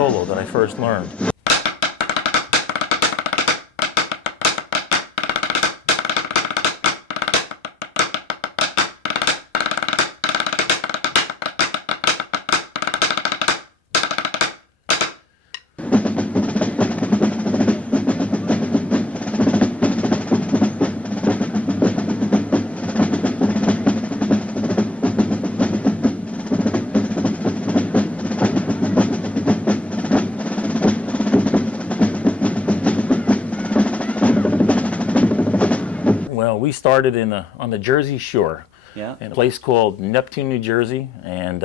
solo that I first learned. Well, we started on the Jersey Shore, in a place called Neptune, New Jersey, and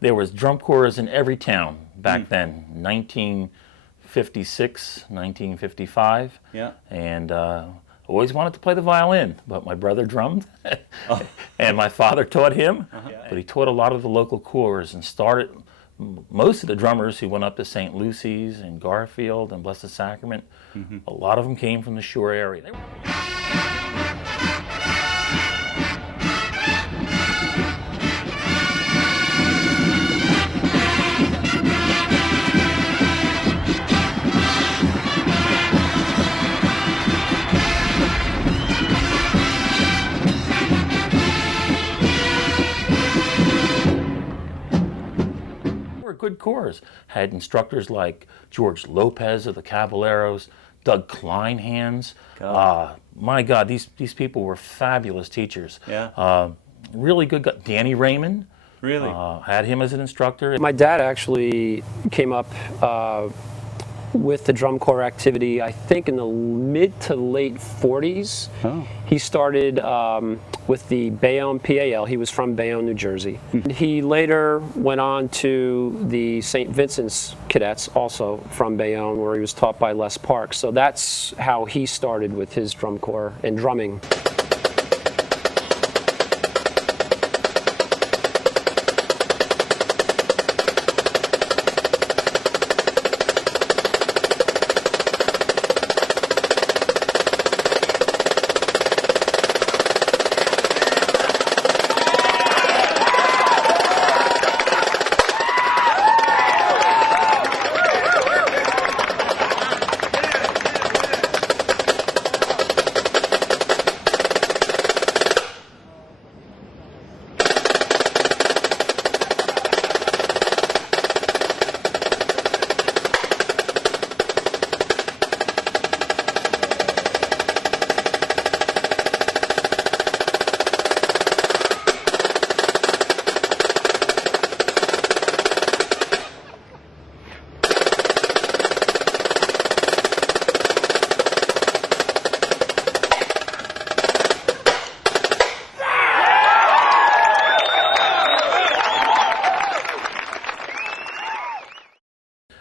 there was drum corps in every town back then, 1956, 1955, and always wanted to play the violin, but my brother drummed, and my father taught him, but he taught a lot of the local corps and started most of the drummers who went up to St. Lucy's and Garfield and Blessed Sacrament. A lot of them came from the Shore area. Good corps. Had instructors like George Lopez of the Caballeros, Doug Kleinhans. My God, these people were fabulous teachers. Really good guy. Danny Raymond. Really? Had him as an instructor. My dad actually came up with the drum corps activity, I think in the mid to late 40s. He started with the Bayonne PAL. He was from Bayonne, New Jersey. He later went on to the St. Vincent's Cadets, also from Bayonne, where he was taught by Les Parks. So that's how he started with his drum corps and drumming.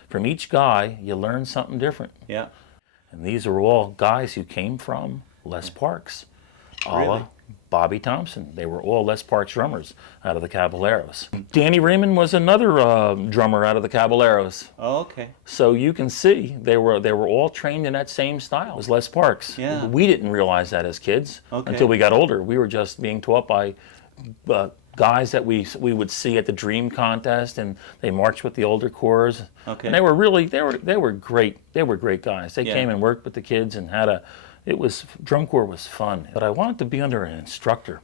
From each guy, you learn something different. And these are all guys who came from Les Parks, a la Bobby Thompson. They were all Les Parks drummers out of the Caballeros. Danny Raymond was another drummer out of the Caballeros. So you can see they were all trained in that same style as Les Parks. We didn't realize that as kids until we got older. We were just being taught by guys that we would see at the Dream contest, and they marched with the older corps. And they were great. They were great guys. They came and worked with the kids and drum corps was fun. But I wanted to be under an instructor.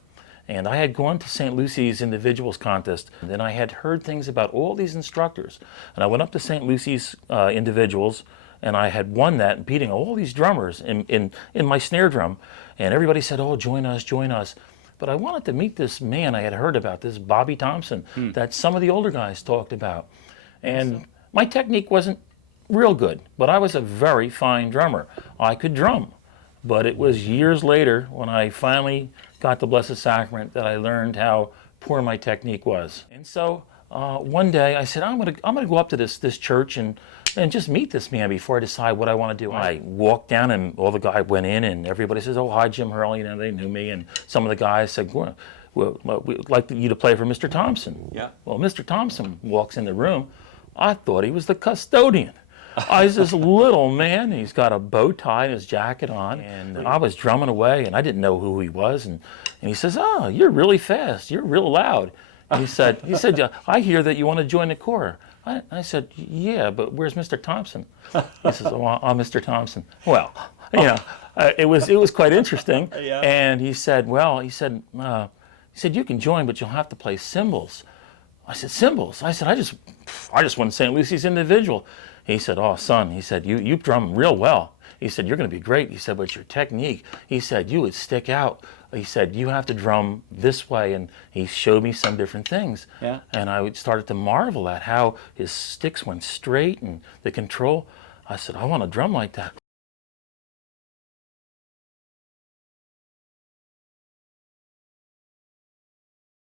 And I had gone to St. Lucy's individuals contest, and then I had heard things about all these instructors. And I went up to St. Lucy's individuals, and I had won that, beating all these drummers in my snare drum. And everybody said, "Oh, join us, join us." But I wanted to meet this man I had heard about, this Bobby Thompson, that some of the older guys talked about. And my technique wasn't real good, but I was a very fine drummer. I could drum. But it was years later when I finally got the Blessed Sacrament that I learned how poor my technique was. And so one day I said, I'm gonna go up to this church and just meet this man before I decide what I want to do. I walked down and all the guys went in and everybody says, "Oh, hi, Jim Hurley." You know, they knew me, and some of the guys said, "Well, we'd like you to play for Mr. Thompson." Well, Mr. Thompson walks in the room. I thought he was the custodian. I was this little man. He's got a bow tie and his jacket on, and I was drumming away, and I didn't know who he was. And he says, "Oh, you're really fast. You're real loud." And he said, "I hear that you want to join the corps." I said, yeah, but where's Mr. Thompson? He says, oh, I'm Mr. Thompson. Well, you know, it was quite interesting. Yeah. And he said, well, he said, you can join, but you'll have to play cymbals. I said, cymbals? I said, I just won St. Lucy's individual. He said, oh, son, he said, you drum real well. He said, you're going to be great. He said, but your technique, he said, you would stick out. He said, you have to drum this way. And he showed me some different things. Yeah. And I started to marvel at how his sticks went straight and the control. I said, I want to drum like that.